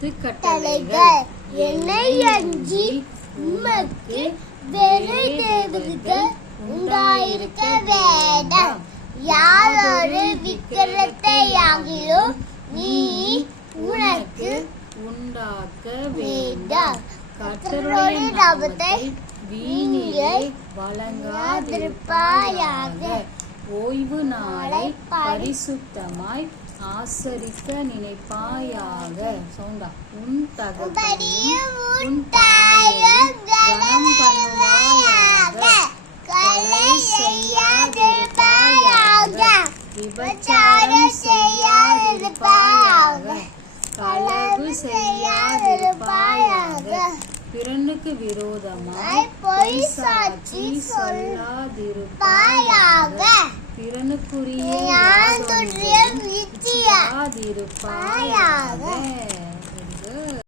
10 கட்டளைகள் என்னை அஞ்சி உமக்கு வேறெதுவும் உண்டாயிருக்க வேண்டாம். யாரொரு விக்கிரகத்தையாகிலும் நீ உனக்கு உண்டாக்க வேண்டாம். கர்த்தருடைய நாமத்தை வீணிலே வழங்காதிருப்பாயாக. ஓய்வு நாளை பரிசுத்தமாய் ஆசரிக்க நினைப்பாயாக. உன் தகப்பனையும் உன் தாயையும் கனம் பண்ணுவாயாக. கொலை செய்யாதிருப்பாயாக. விபச்சாரம் செய்யாதிருப்பாயாக. களவு செய்யாதிருப்பாயாக. பிறனுக்கு விரோதமாய் பொய் சாட்சி சொல்லாதிருப்பாயாக. பிறனுக்குரிய விரோதமாய்